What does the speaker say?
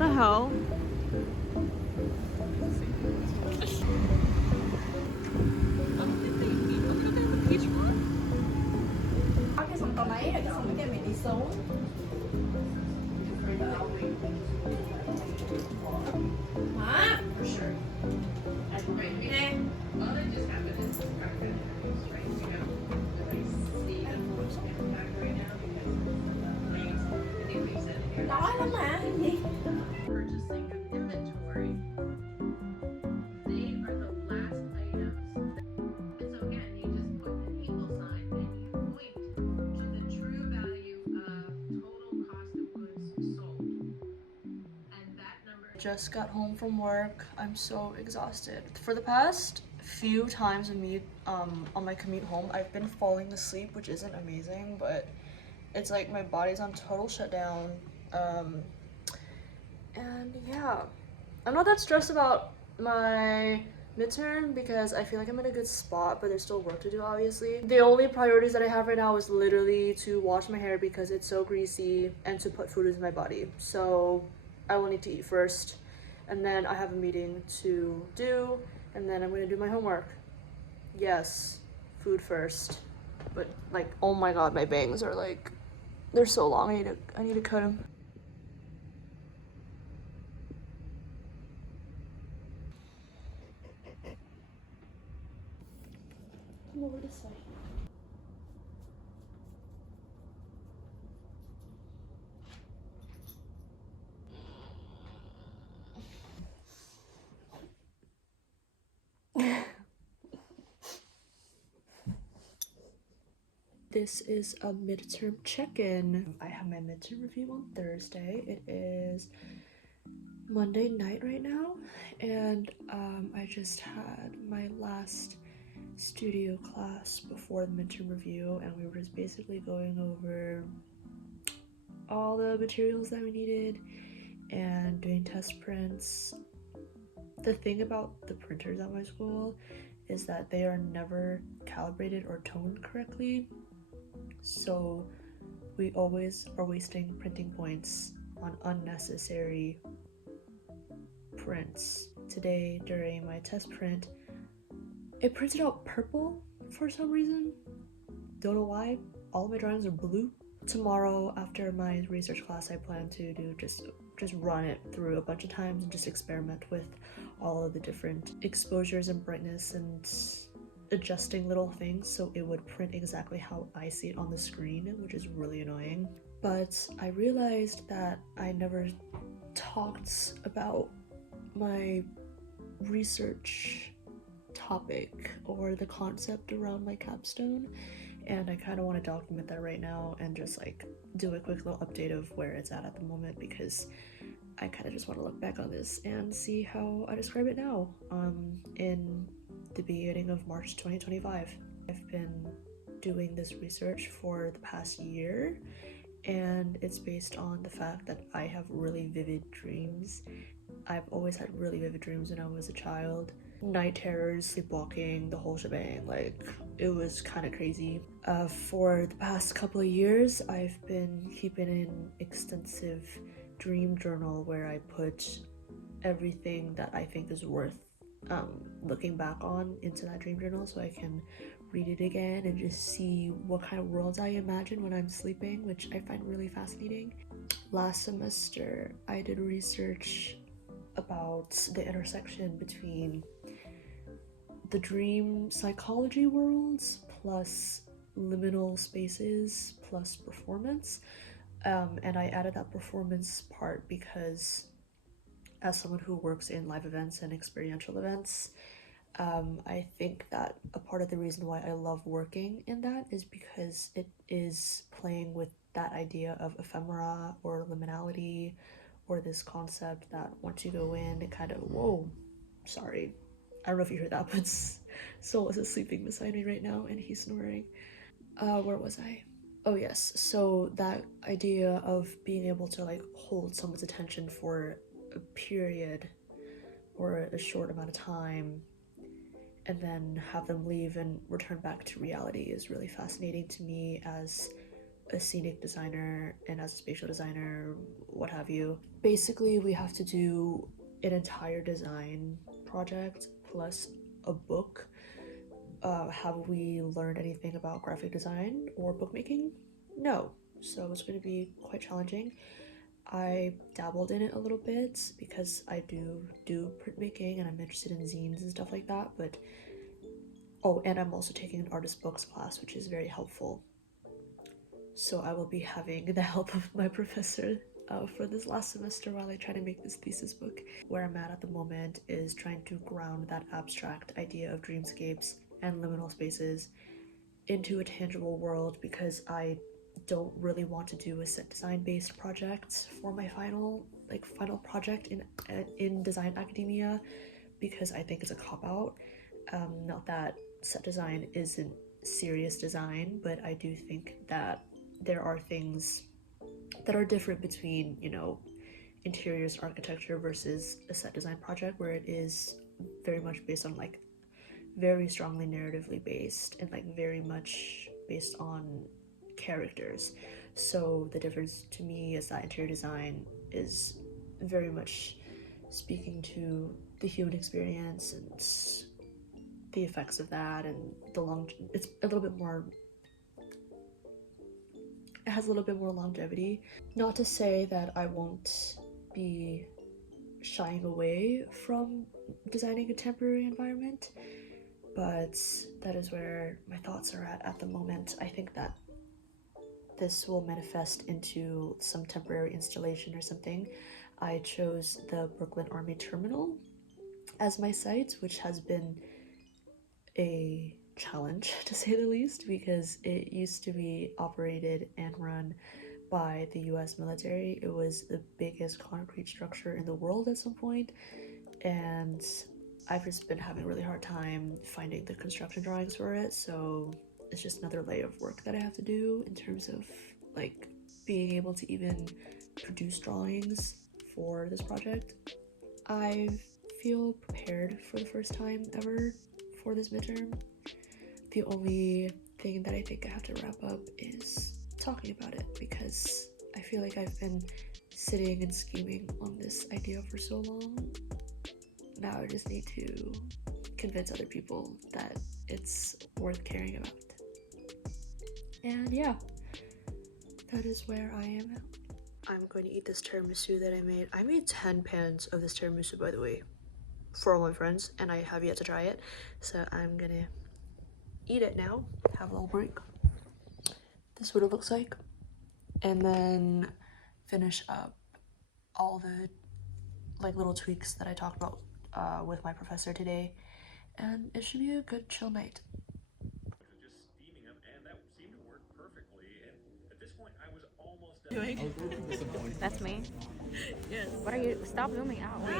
the hell? Cái xong tao lấy rồi cái xong cái mày đi xuống. Hả? Nè. Đói lắm mà, cái gì? Just got home from work. I'm so exhausted. For the past few times on my commute home, I've been falling asleep, which isn't amazing, but it's like my body's on total shutdown. And yeah, I'm not that stressed about my midterm because I feel like I'm in a good spot, but there's still work to do, obviously. The only priorities that I have right now is literally to wash my hair because it's so greasy and to put food into my body. So I will need to eat first, and then I have a meeting to do, and then I'm gonna do my homework. Yes, food first. But like, oh my god, my bangs are like, they're so long. I need to cut them. Come over this side. This is a midterm check-in. I have my midterm review on Thursday. It is Monday night right now, and I just had my last studio class before the midterm review, and we were just basically going over all the materials that we needed and doing test prints. The thing about the printers at my school is that they are never calibrated or toned correctly, so we always are wasting printing points on unnecessary prints. Today, during my test print, it printed out purple for some reason. Don't know why. All of my drawings are blue. Tomorrow, after my research class, I plan to do just run it through a bunch of times and just experiment with all of the different exposures and brightness and adjusting little things so it would print exactly how I see it on the screen, which is really annoying. But I realized that I never talked about my research topic or the concept around my capstone, and I kind of want to document that right now and just like do a quick little update of where it's at the moment, because I kind of just want to look back on this and see how I describe it now in the beginning of March 2025. I've been doing this research for the past year, and it's based on the fact that I have really vivid dreams. I've always had really vivid dreams when I was a child. Night terrors, sleepwalking, the whole shebang. Like, it was kind of crazy. For the past couple of years, I've been keeping an extensive dream journal where I put everything that I think is worth looking back on into that dream journal, so I can read it again and just see what kind of worlds I imagine when I'm sleeping, which I find really fascinating. Last semester, I did research about the intersection between the dream psychology worlds plus liminal spaces plus performance, and I added that performance part because as someone who works in live events and experiential events, I think that a part of the reason why I love working in that is because it is playing with that idea of ephemera or liminality, or this concept that once you go in, it kind of, whoa, sorry, I don't know if you heard that, but Soul is sleeping beside me right now and he's snoring. Where was I? Oh yes, so that idea of being able to like hold someone's attention for a period or a short amount of time and then have them leave and return back to reality is really fascinating to me as a scenic designer and as a spatial designer, what have you. Basically, we have to do an entire design project plus a book. Have we learned anything about graphic design or bookmaking? No. So it's going to be quite challenging. I dabbled in it a little bit because I do printmaking and I'm interested in zines and stuff like that, but oh, and I'm also taking an artist books class, which is very helpful. So I will be having the help of my professor for this last semester while I try to make this thesis book. Where I'm at the moment is trying to ground that abstract idea of dreamscapes and liminal spaces into a tangible world, because I don't really want to do a set design based project for my final project in design academia, because I think it's a cop out. Not that set design isn't serious design, but I do think that there are things that are different between, you know, interiors architecture versus a set design project where it is very much based on like very strongly narratively based and like very much based on characters. So the difference to me is that interior design is very much speaking to the human experience and the effects of that, and it's a little bit more, it has a little bit more longevity. Not to say that I won't be shying away from designing a contemporary environment, but that is where my thoughts are at the moment. I think that this will manifest into some temporary installation or something. I chose the Brooklyn Army Terminal as my site, which has been a challenge to say the least, because it used to be operated and run by the US military. It was the biggest concrete structure in the world at some point, and I've just been having a really hard time finding the construction drawings for it, so it's just another layer of work that I have to do in terms of like being able to even produce drawings for this project. I feel prepared for the first time ever for this midterm. The only thing that I think I have to wrap up is talking about it, because I feel like I've been sitting and scheming on this idea for so long. Now I just need to convince other people that it's worth caring about. And yeah, that is where I am at. I'm going to eat this tiramisu that I made. I made 10 pans of this tiramisu, by the way, for all my friends, and I have yet to try it. So I'm gonna eat it now, have a little break. This is what it looks like. And then finish up all the like little tweaks that I talked about with my professor today. And it should be a good chill night. Just steaming them, and that seemed to work perfectly. And at this point, I was almost done. Doing? That's me. Yes. What are you? Stop zooming out. Wait.